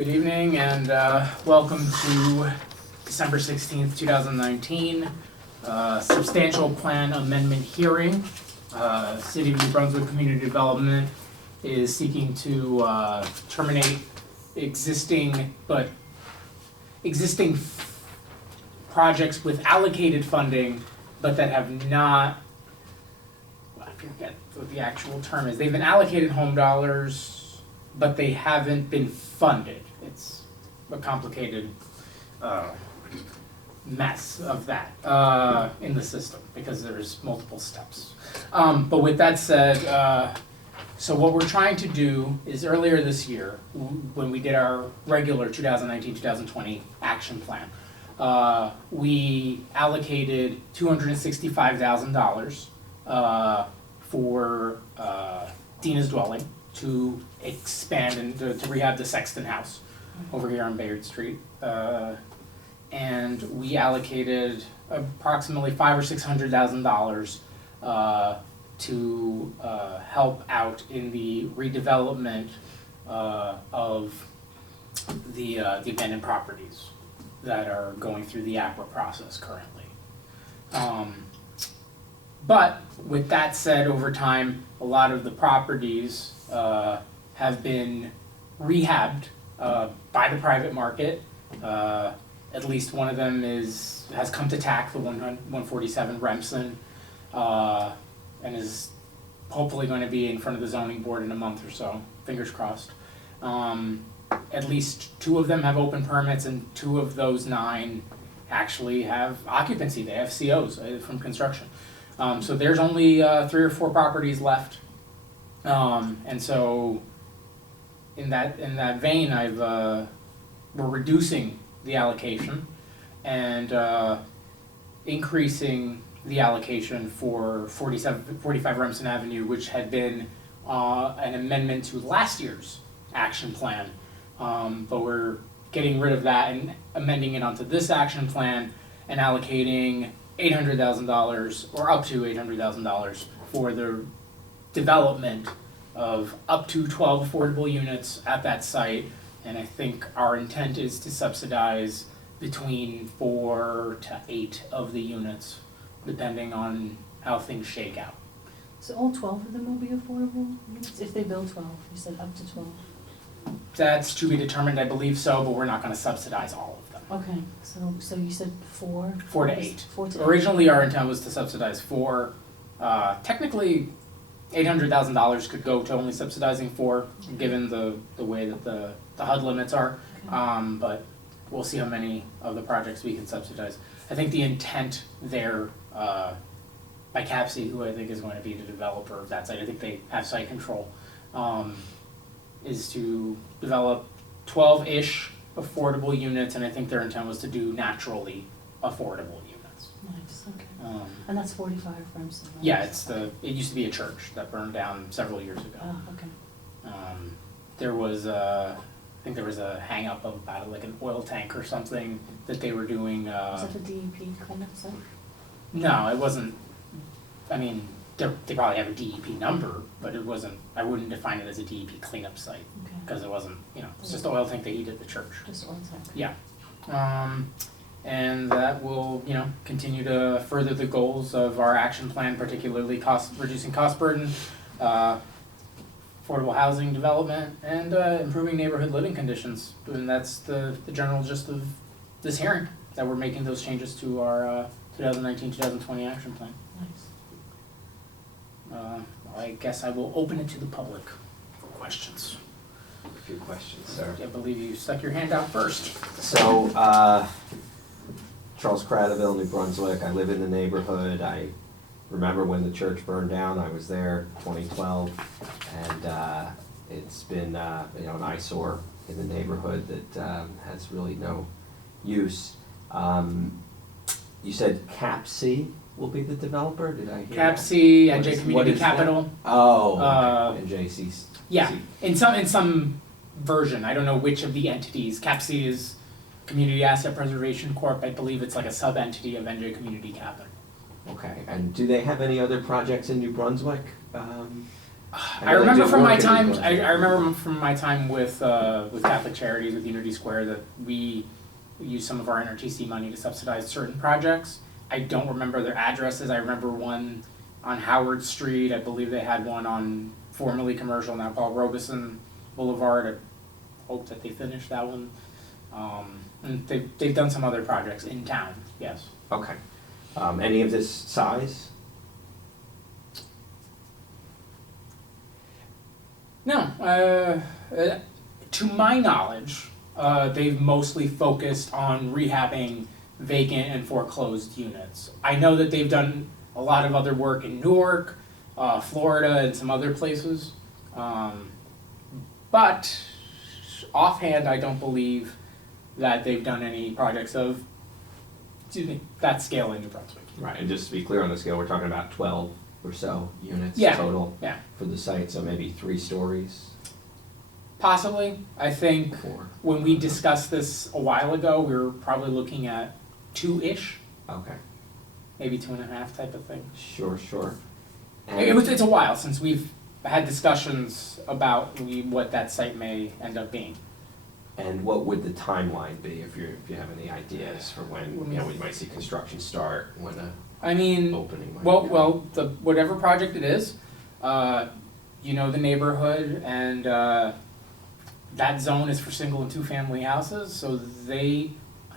Good evening and welcome to December 16th, 2019 substantial plan amendment hearing. City of New Brunswick Community Development is seeking to terminate existing projects with allocated funding but that have not, I forget what the actual term is. They've been allocated home dollars, but they haven't been funded. It's a complicated mess of that in the system because there's multiple steps. But with that said, so what we're trying to do is earlier this year, when we did our regular 2019-2020 action plan, we allocated $265,000 for Dina's dwelling to expand and to rehab the Sexton house over here on Bayard Street. And we allocated approximately $500,000 or $600,000 to help out in the redevelopment of the abandoned properties that are going through the ACRA process currently. But with that said, over time, a lot of the properties have been rehabbed by the private market. At least one of them has come to TAC, the 147 Remsen, and is hopefully going to be in front of the zoning board in a month or so, fingers crossed. At least 2 of them have open permits, and 2 of those 9 actually have occupancy. They have COs from construction. So there's only 3 or 4 properties left. And so in that vein, we're reducing the allocation and increasing the allocation for 45 Remsen Avenue, which had been an amendment to last year's action plan. But we're getting rid of that and amending it onto this action plan and allocating $800,000 or up to $800,000 for the development of up to 12 affordable units at that site. And I think our intent is to subsidize between 4 to 8 of the units, depending on how things shake out. So all 12 of them will be affordable units if they build 12? You said up to 12. That's to be determined, I believe so, but we're not going to subsidize all of them. Okay, so you said 4? 4 to 8. 4 to 8. Originally, our intent was to subsidize 4. Technically, $800,000 could go to only subsidizing 4, given the way that the HUD limits are. Okay. But we'll see how many of the projects we can subsidize. I think the intent there, by CAPC, who I think is going to be the developer of that site, I think they have site control, is to develop 12-ish affordable units, and I think their intent was to do naturally affordable units. Nice, okay. And that's 45 Remsen, right? Yeah, it used to be a church that burned down several years ago. Oh, okay. There was I think there was a hang up about like an oil tank or something that they were doing. Was that the DEP cleanup site? No, it wasn't. I mean, they probably have a DEP number, but it wasn't. I wouldn't define it as a DEP cleanup site because it wasn't. It's just an oil tank they heated the church. Just oil tank. Yeah. And that will, continue to further the goals of our action plan, particularly reducing cost burden, affordable housing development, and improving neighborhood living conditions. And that's the general gist of this hearing, that we're making those changes to our 2019-2020 action plan. Nice. I guess I will open it to the public for questions. A few questions, sir. I believe you stuck your hand out first. So, Charles Cradaville, New Brunswick. I live in the neighborhood. I remember when the church burned down. I was there 2012, and it's been an eyesore in the neighborhood that has really no use. You said CAPC will be the developer. Did I hear CAPC, that? NJ Community Capital. Oh, okay. NJC. Yeah, in some version. I don't know which of the entities. CAPC is Community Asset Preservation Corp. I believe it's like a sub-entity of NJ Community Capital. Okay, and do they have any other projects in New Brunswick? I remember from my time, I remember from my time with Catholic Charities, with Unity Square, that we used some of our NRTC money to subsidize certain projects. I don't remember their addresses. I remember one on Howard Street. I believe they had one on formerly commercial, now called Robeson Boulevard. I hope that they finish that one. And they've done some other projects in town, yes. Okay. Any of this size? No, to my knowledge, they've mostly focused on rehabbing vacant and foreclosed units. I know that they've done a lot of other work in Newark, Florida, and some other places. But offhand, I don't believe that they've done any projects of, that scale in New Brunswick. Right, and just to be clear on the scale, we're talking about 12 or so units Yeah, total yeah. for the site, so maybe 3 stories, Possibly. I think 4. when we discussed this a while ago, we were probably looking at 2-ish, Okay, maybe 2.5 type of thing. sure. It's a while since we've had discussions about what that site may end up being. And what would the timeline be if you have any ideas for when we might see construction start, when a I mean, opening might well, whatever project it is, you know the neighborhood, and that zone is for single and 2-family houses, so I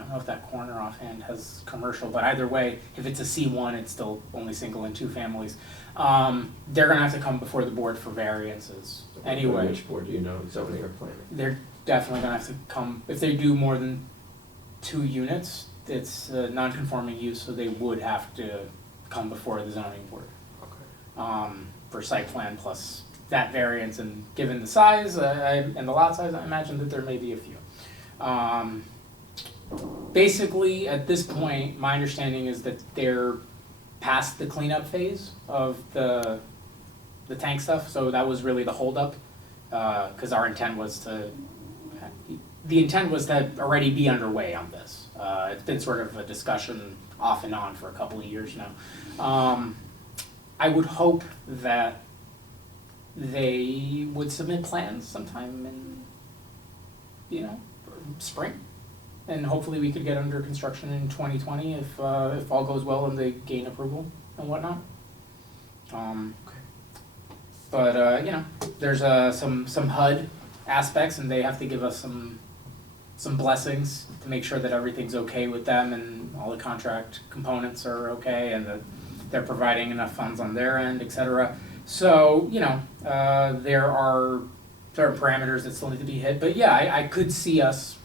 don't know if that corner offhand has commercial, but either way, if it's a C1, it's still only single and 2 families. They're gonna have to come before the board for variances anyway. Which board do you know, zoning or planning? They're definitely gonna have to come, if they do more than 2 units, it's a non-conforming use, so they would have to come before the zoning board. Okay. For site plan plus that variance, and given the size and the lot size, I imagine that there may be a few. Basically, at this point, my understanding is that they're past the cleanup phase of the tank stuff, so that was really the holdup, because our intent was to already be underway on this. It's been sort of a discussion off and on for a couple of years now. I would hope that they would submit plans sometime in, spring. And hopefully we could get under construction in 2020 if all goes well and they gain approval and whatnot. But there's some HUD aspects, and they have to give us some blessings to make sure that everything's okay with them and all the contract components are okay and that they're providing enough funds on their end, et cetera. So, there are certain parameters that still need to be hit, but yeah, I could see us,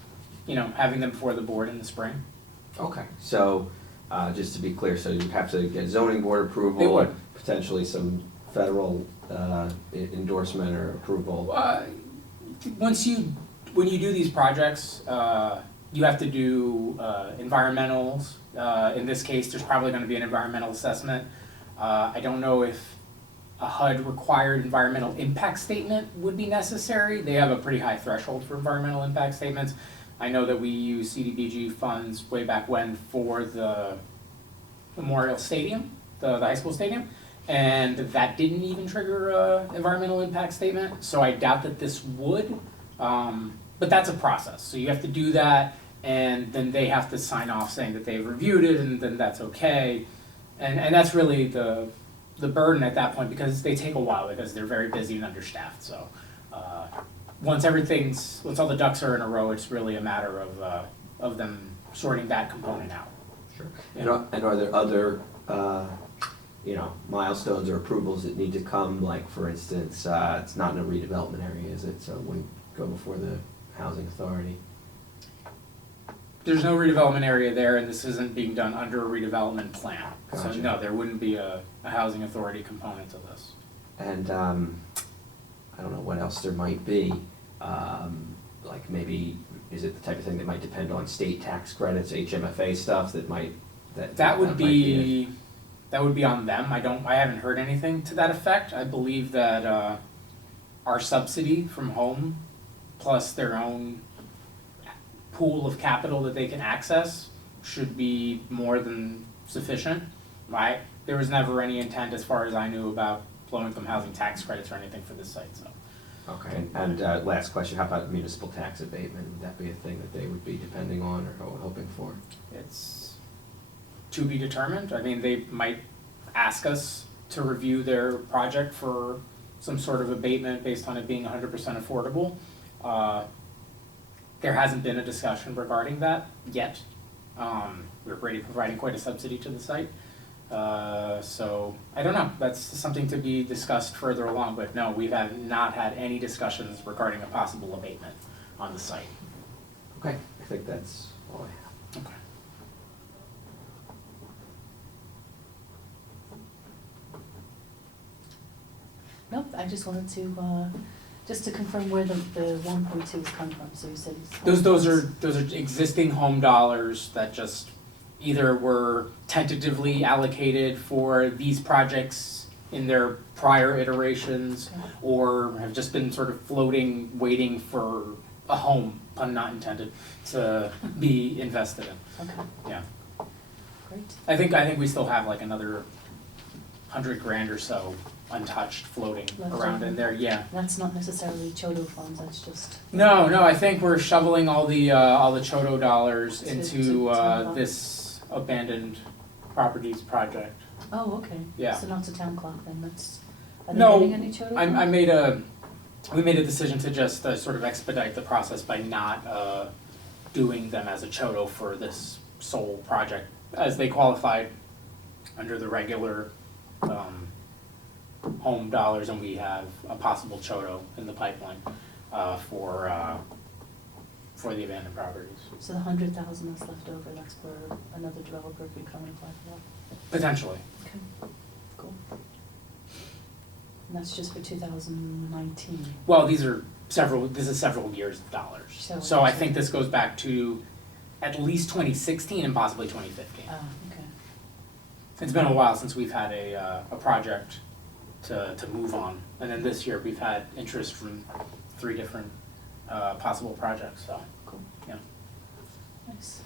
having them before the board in the spring. Okay, so just to be clear, so you have to get zoning board approval. They would. Potentially some federal endorsement or approval. When you do these projects, you have to do environmentals. In this case, there's probably going to be an environmental assessment. I don't know if a HUD required environmental impact statement would be necessary. They have a pretty high threshold for environmental impact statements. I know that we used CDBG funds way back when for the Memorial Stadium, the high school stadium, and that didn't even trigger an environmental impact statement, so I doubt that this would. But that's a process, so you have to do that, and then they have to sign off saying that they've reviewed it, and then that's okay. And that's really the burden at that point, because they take a while because they're very busy and understaffed. So once all the ducks are in a row, it's really a matter of them sorting that component out. Sure. And are there other milestones or approvals that need to come? Like, for instance, it's not in a redevelopment area, is it? So it wouldn't go before the housing authority. There's no redevelopment area there, and this isn't being done under a redevelopment plan. Gotcha. So no, there wouldn't be a housing authority component to this. And I don't know what else there might be. Like maybe, is it the type of thing that might depend on state tax credits, HMFA stuff that might That would be on them. I haven't heard anything to that effect. I believe that our subsidy from home plus their own pool of capital that they can access should be more than sufficient. There was never any intent, as far as I knew, about low-income housing tax credits or anything for this site, so. Okay, and last question, how about municipal tax abatement? Would that be a thing that they would be depending on or hoping for? It's to be determined. I mean, they might ask us to review their project for some sort of abatement based on it being 100% affordable. There hasn't been a discussion regarding that yet. We're already providing quite a subsidy to the site. So I don't know, that's something to be discussed further along, but no, we have not had any discussions regarding a possible abatement on the site. Okay, I think that's all I have. Okay. Nope, I just wanted to, just to confirm where the 1.2 is coming from, so you said it's. Those are existing home dollars that just either were tentatively allocated for these projects in their prior iterations, Okay. or have just been sort of floating, waiting for a home, pun not intended, to be invested in. Okay, Yeah, great. I think we still have like another $100,000 or so untouched floating Left around over. in there. Yeah. That's not necessarily Chodo funds, that's just. No, I think we're shoveling all the Chodo dollars To into town clock. this abandoned properties project. Oh, okay. Yeah. So not to town clock then, that's, are they No, getting any Chodo funds? we made a decision to just sort of expedite the process by not doing them as a Chodo for this sole project, as they qualified under the regular home dollars, and we have a possible Chodo in the pipeline for the abandoned properties. So the 100,000 that's left over, that's where another developer could come and apply for that? Potentially. Okay, cool. And that's just for 2019? Well, this is several years of dollars. So I think this goes back to at least 2016 and possibly 2015. Ah, okay. It's been a while since we've had a project to move on. And then this year, we've had interest from 3 different possible projects, so, Cool. yeah. Nice.